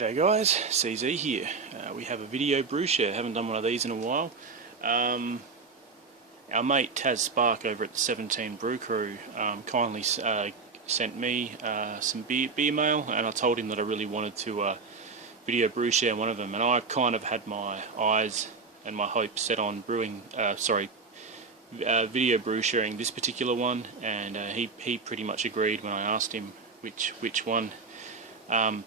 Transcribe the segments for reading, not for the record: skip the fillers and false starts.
G'day guys, CZ here. We have a video brew share. Haven't done one of these in a while. Our mate TASspark over at the 17 Brew Crew kindly sent me some beer mail, and I told him that I really wanted to video brew share one of them, and I kind of had my eyes and my hopes set on video brew sharing this particular one, and he pretty much agreed when I asked him which one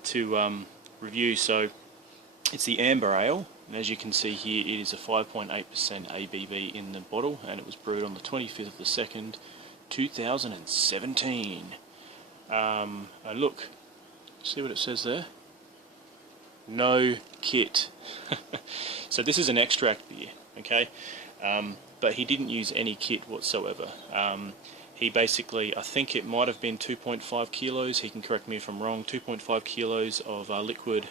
to review. So it's the Amber Ale, and as you can see here, it is a 5.8% ABV in the bottle, and it was brewed on the 25th of the 2nd, 2017. And look, see what it says there? No kit. So this is an extract beer, okay? But he didn't use any kit whatsoever. He basically, I think it might have been 2.5 kilos, he can correct me if I'm wrong, 2.5 kilos of liquid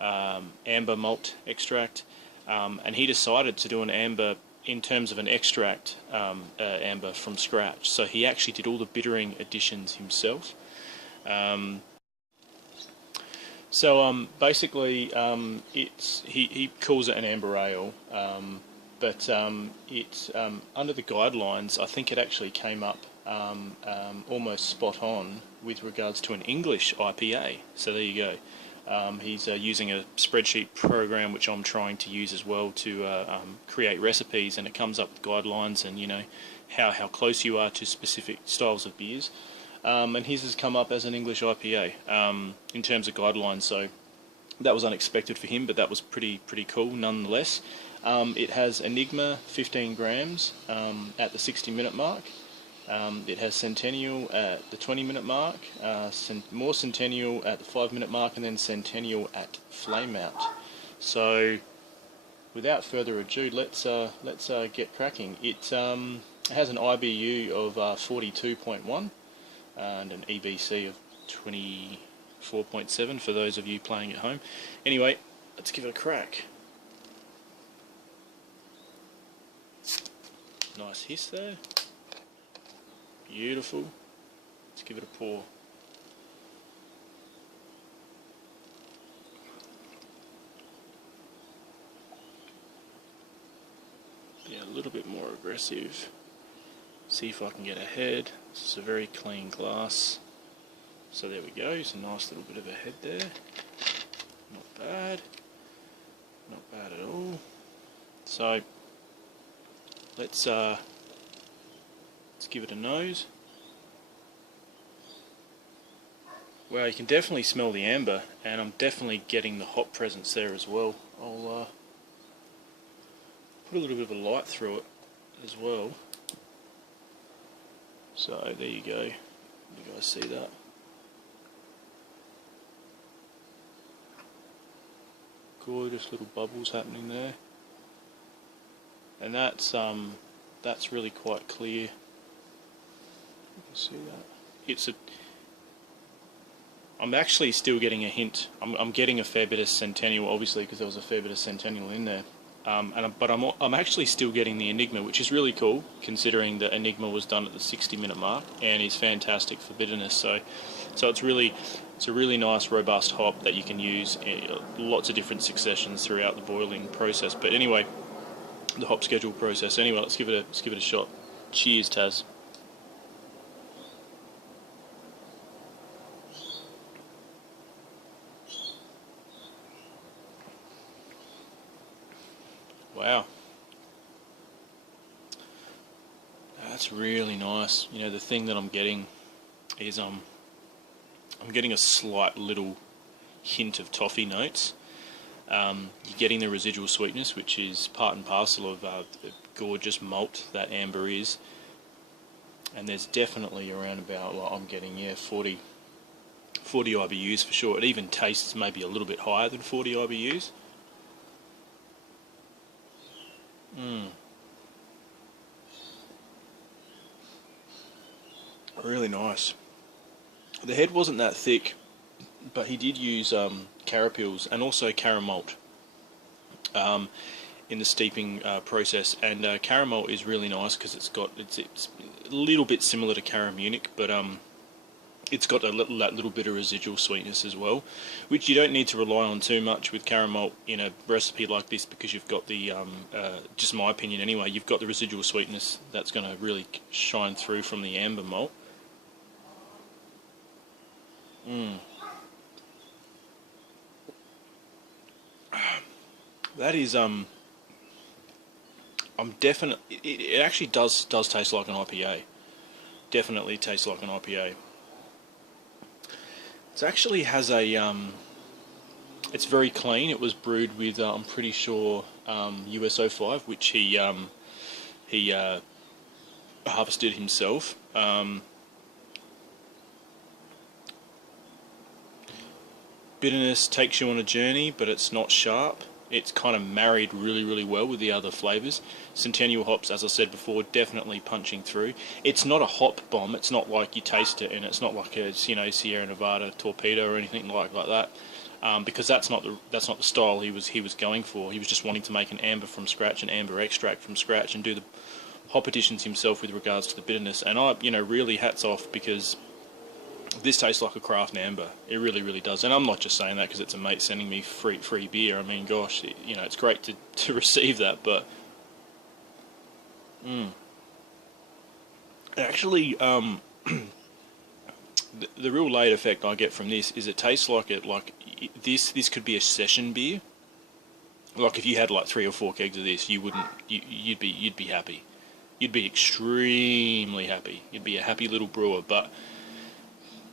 amber malt extract, and he decided to do an amber in terms of an extract amber from scratch. So he actually did all the bittering additions himself. Basically, he calls it an amber ale, but it's under the guidelines. I think it actually came up almost spot on with regards to an English IPA. So there you go. He's using a spreadsheet program which I'm trying to use as well to create recipes, and it comes up with guidelines and, you know, how close you are to specific styles of beers. And his has come up as an English IPA in terms of guidelines, so that was unexpected for him, but that was pretty cool nonetheless. It has Enigma 15 grams at the 60-minute mark. It has Centennial at the 20-minute mark, more Centennial at the 5-minute mark, and then Centennial at flame out. So without further ado, let's get cracking. It has an IBU of 42.1 and an EBC of 24.7 for those of you playing at home. Anyway, let's give it a crack. Nice hiss there. Beautiful. Let's give it a pour. Be a little bit more aggressive. See if I can get ahead. This is a very clean glass. So there we go. It's a nice little bit of a head there. Not bad. Not bad at all. So let's give it a nose. Well, you can definitely smell the amber, and I'm definitely getting the hop presence there as well. I'll put a little bit of a light through it as well. So there you go. You guys see that? Gorgeous little bubbles happening there, and that's really quite clear. You can see that. I'm actually still getting a hint. I'm getting a fair bit of Centennial, obviously, because there was a fair bit of Centennial in there. But I'm actually still getting the Enigma, which is really cool, considering that Enigma was done at the 60-minute mark and is fantastic for bitterness. So it's a really nice, robust hop that you can use in lots of different successions throughout the boiling process. But anyway, the hop schedule process. Anyway, let's give it a shot. Cheers, Taz. Wow, that's really nice. You know, the thing that I'm getting is I'm getting a slight little hint of toffee notes. You're getting the residual sweetness, which is part and parcel of the gorgeous malt that amber is. And there's definitely around about, well, I'm getting 40 IBUs for sure. It even tastes maybe a little bit higher than 40 IBUs. Really nice. The head wasn't that thick, but he did use carapils and also caramalt in the steeping process. And caramalt is really nice because it's a little bit similar to Cara Munich, but It's got that little bit of residual sweetness as well, which you don't need to rely on too much with caramel in a recipe like this, because you've got the, just my opinion anyway, you've got the residual sweetness that's going to really shine through from the amber malt. That is, I'm definitely, it actually does taste like an IPA. Definitely tastes like an IPA. It actually has a, it's very clean. It was brewed with, I'm pretty sure, US-05, which he harvested himself. Bitterness takes you on a journey, but it's not sharp. It's kind of married really well with the other flavours. Centennial hops, as I said before, definitely punching through. It's not a hop bomb. It's not like you taste it and it's not like a, you know, Sierra Nevada torpedo or anything like that, because that's not the style he was going for. He was just wanting to make an amber from scratch, an amber extract from scratch, and do the hop additions himself with regards to the bitterness. And I, you know, really hats off, because this tastes like a craft amber. It really does. And I'm not just saying that because it's a mate sending me free beer. I mean, gosh, you know, it's great to receive that, but actually, the real late effect I get from this is it tastes like this could be a session beer. Like if you had like 3 or 4 kegs of this, you'd be happy. You'd be extremely happy. You'd be a happy little brewer, but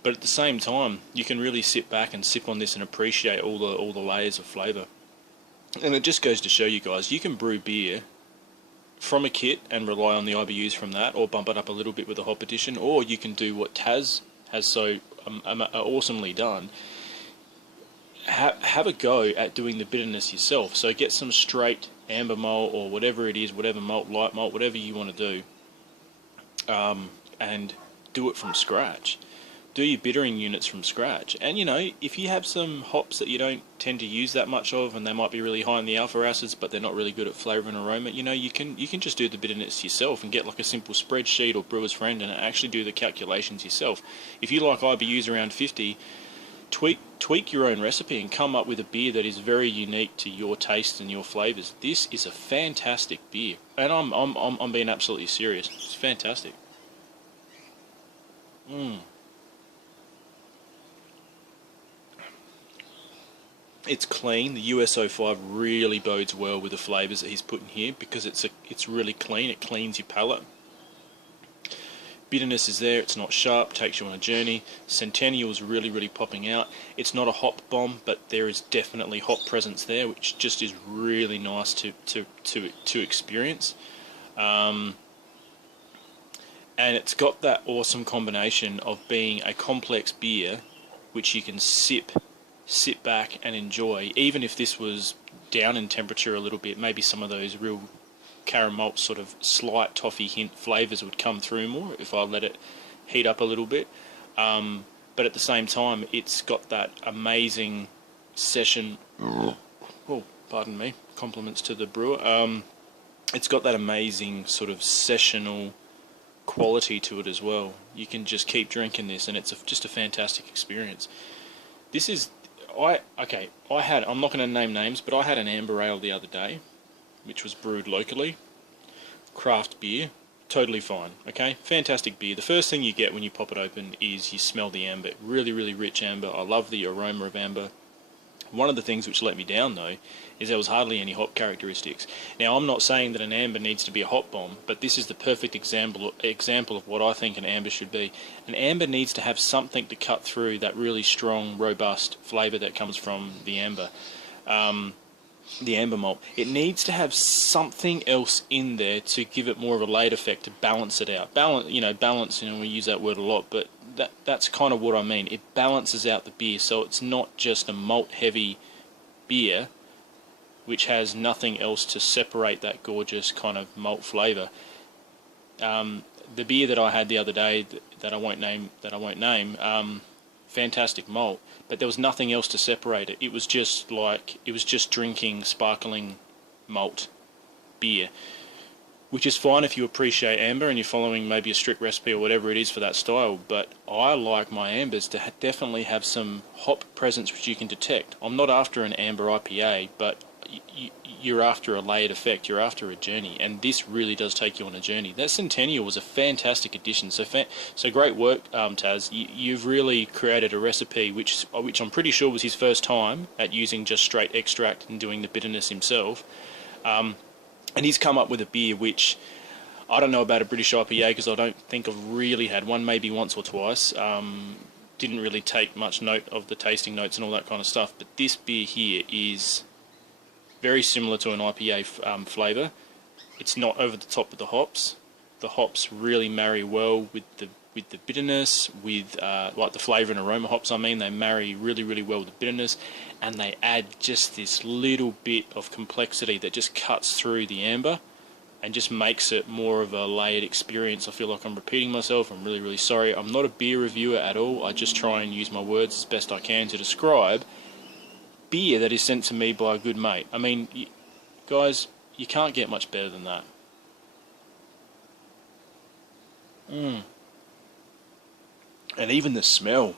at the same time, you can really sit back and sip on this and appreciate all the layers of flavour. And it just goes to show you guys, you can brew beer from a kit and rely on the IBUs from that, or bump it up a little bit with a hop addition, or you can do what Tas has so awesomely done. Have a go at doing the bitterness yourself. So get some straight amber malt or whatever it is, whatever malt, light malt, whatever you want to do, and do it from scratch. Do your bittering units from scratch. And you know, if you have some hops that you don't tend to use that much of, and they might be really high in the alpha acids, but they're not really good at flavour and aroma, you know, you can just do the bitterness yourself and get like a simple spreadsheet or Brewer's Friend and actually do the calculations yourself. If you like IBUs around 50, tweak your own recipe and come up with a beer that is very unique to your taste and your flavours. This is a fantastic beer, and I'm being absolutely serious. It's fantastic. It's clean. The US-05 really bodes well with the flavours that he's putting here, because it's really clean. It cleans your palate. Bitterness is there. It's not sharp. Takes you on a journey. Centennial is really popping out. It's not a hop bomb, but there is definitely hop presence there, which just is really nice to experience. And it's got that awesome combination of being a complex beer, which you can sit back and enjoy. Even if this was down in temperature a little bit, maybe some of those real caramel sort of slight toffee hint flavours would come through more if I let it heat up a little bit. But at the same time, it's got that amazing session. Oh, pardon me. Compliments to the brewer. It's got that amazing sort of sessional quality to it as well. You can just keep drinking this, and it's just a fantastic experience. This is, I'm not going to name names, but I had an amber ale the other day, which was brewed locally, craft beer, totally fine, okay, fantastic beer. The first thing you get when you pop it open is you smell the amber, really rich amber. I love the aroma of amber. One of the things which let me down though is there was hardly any hop characteristics. Now I'm not saying that an amber needs to be a hop bomb, but this is the perfect example of what I think an amber should be. An amber needs to have something to cut through that really strong, robust flavour that comes from the amber malt. It needs to have something else in there to give it more of a late effect, to balance it out. Balance, we use that word a lot, but that's kind of what I mean. It balances out the beer, so it's not just a malt-heavy beer which has nothing else to separate that gorgeous kind of malt flavour. The beer that I had the other day, that I won't name, fantastic malt, but there was nothing else to separate it. It was just drinking sparkling malt beer. which is fine if you appreciate amber and you're following maybe a strict recipe or whatever it is for that style, but I like my ambers to definitely have some hop presence which you can detect. I'm not after an amber IPA, but you're after a layered effect, you're after a journey, and this really does take you on a journey. That Centennial was a fantastic addition, so great work, Taz. You've really created a recipe which I'm pretty sure was his first time at using just straight extract and doing the bitterness himself. And he's come up with a beer which, I don't know about a British IPA because I don't think I've really had one, maybe once or twice. Didn't really take much note of the tasting notes and all that kind of stuff, but this beer here is very similar to an IPA flavour. It's not over the top with the hops. The hops really marry well with the bitterness, with like the flavour and aroma hops. I mean, they marry really well with the bitterness, and they add just this little bit of complexity that just cuts through the amber and just makes it more of a layered experience. I feel like I'm repeating myself. I'm really sorry. I'm not a beer reviewer at all. I just try and use my words as best I can to describe beer that is sent to me by a good mate. I mean, guys, you can't get much better than that. And even the smell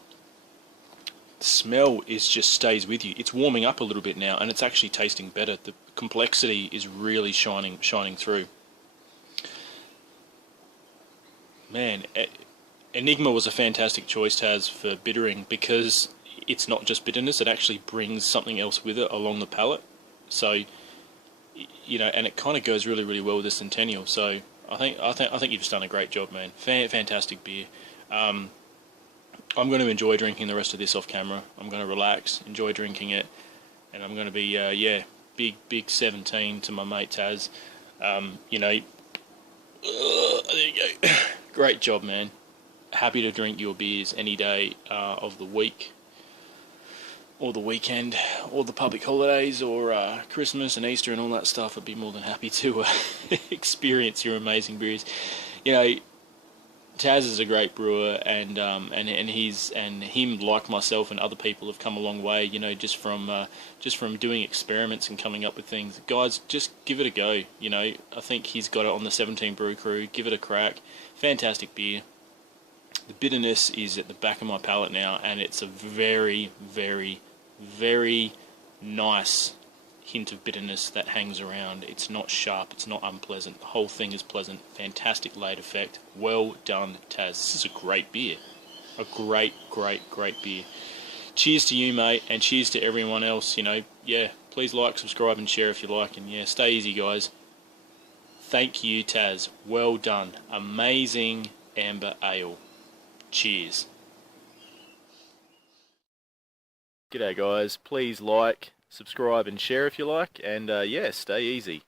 is just stays with you. It's warming up a little bit now, and it's actually tasting better. The complexity is really shining through. Man, Enigma was a fantastic choice, Taz, for bittering, because it's not just bitterness, it actually brings something else with it along the palate. So, you know, and it kind of goes really well with the Centennial. So I think you've just done a great job, man. Fantastic beer. I'm going to enjoy drinking the rest of this off camera. I'm going to relax, enjoy drinking it, and I'm going to be big 17 to my mate Taz. You know, there you go. Great job, man. Happy to drink your beers any day of the week, or the weekend, or the public holidays, or Christmas and Easter and all that stuff. I'd be more than happy to experience your amazing beers. You know, Taz is a great brewer, and him, like myself and other people, have come a long way. You know, just from doing experiments and coming up with things. Guys, just give it a go. You know, I think he's got it on the 17 Brew Crew. Give it a crack. Fantastic beer. The bitterness is at the back of my palate now, and it's a very nice hint of bitterness that hangs around. It's not sharp, it's not unpleasant. The whole thing is pleasant. Fantastic laid effect. Well done, Taz. This is a great beer. A great beer. Cheers to you, mate, and cheers to everyone else. You know, yeah, please like, subscribe, and share if you like, and yeah, stay easy, guys. Thank you, Taz. Well done. Amazing Amber Ale. Cheers. G'day guys, please like, subscribe and share if you like, and yeah, stay easy.